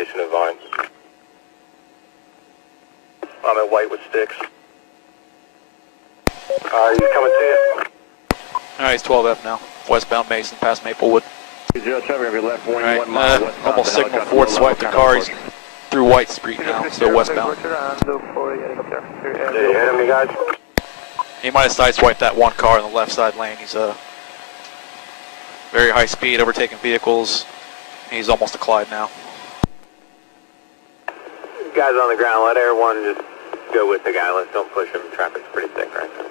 Mason and Vine. I'm at White with sticks. He's coming to you. Alright, he's 12F now. Westbound Mason, past Maplewood. Alright, almost signal Ford swiped the car. He's through White Street now, so westbound. Did you hit him, you guys? He might have sideswiped that one car in the left side lane. He's very high speed, overtaking vehicles. He's almost a Clyde now. Guys on the ground, let everyone just go with the guy. Let's don't push him. Traffic's pretty thick right now.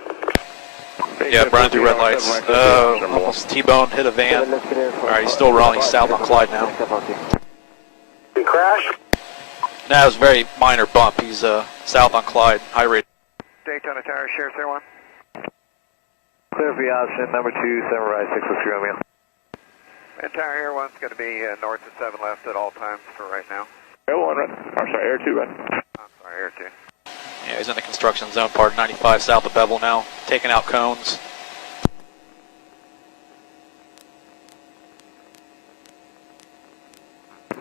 Yeah, running through red lights. Almost T-boned, hit a van. Alright, he's still running. He's south on Clyde now. He crash? Nah, it was a very minor bump. He's south on Clyde, high rate. Daytona Tower, Sheriff's Air 1. Clear for the option, number 2, 7 right, 6 with Romeo. Entire Air 1's going to be north of 7 left at all times for right now. Air 1, right? I'm sorry, Air 2, right? I'm sorry, Air 2. Yeah, he's in the construction zone, part 95 south of Bevel now, taking out cones.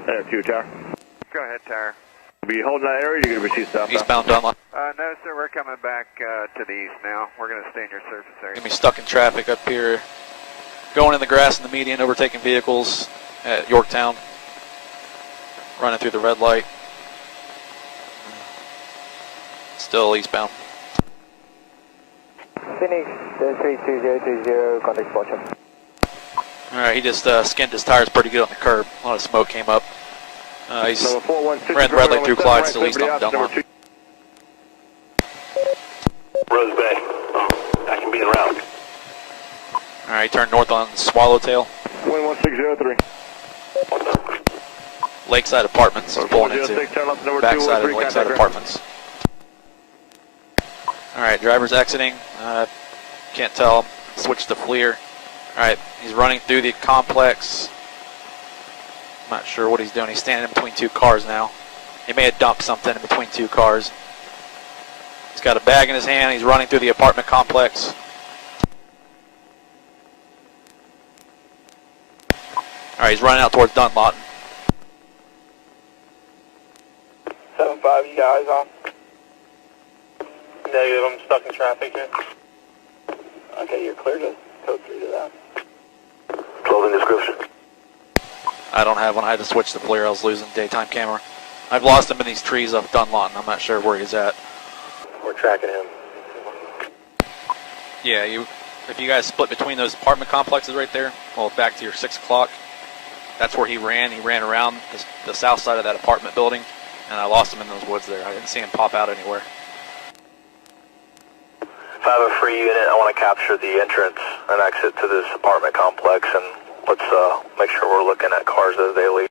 Air 2, Tower. Go ahead, Tower. Be holding that area, you're going to proceed south. Eastbound Dunlop. No, sir, we're coming back to the east now. We're going to stay in your surface area. Gonna be stuck in traffic up here. Going in the grass in the median, overtaking vehicles at Yorktown. Running through the red light. Still eastbound. Phoenix 32030, contact Fortune. Alright, he just skinned his tires pretty good on the curb. A lot of smoke came up. He's ran the red light through Clyde, still east on Dunlop. Rose Bay. I can be en route. Alright, turn north on Swallowtail. Wind 1603. Lakeside Apartments is pulling into. Backside of the Lakeside Apartments. Alright, driver's exiting. Can't tell. Switch to FLIR. Alright, he's running through the complex. I'm not sure what he's doing. He's standing in between two cars now. He may have dumped something in between two cars. He's got a bag in his hand. He's running through the apartment complex. Alright, he's running out towards Dunlop. 7-5, you guys on? Negative, I'm stuck in traffic here. Okay, you're clear to code 3 to that. Clothing description. I don't have one. I had to switch to FLIR. I was losing daytime camera. I've lost him in these trees up Dunlop. I'm not sure where he's at. We're tracking him. Yeah, if you guys split between those apartment complexes right there, well, back to your 6 o'clock, that's where he ran. He ran around the south side of that apartment building, and I lost him in those woods there. I didn't see him pop out anywhere. If I have a free unit, I want to capture the entrance and exit to this apartment complex, and let's make sure we're looking at cars as they leave.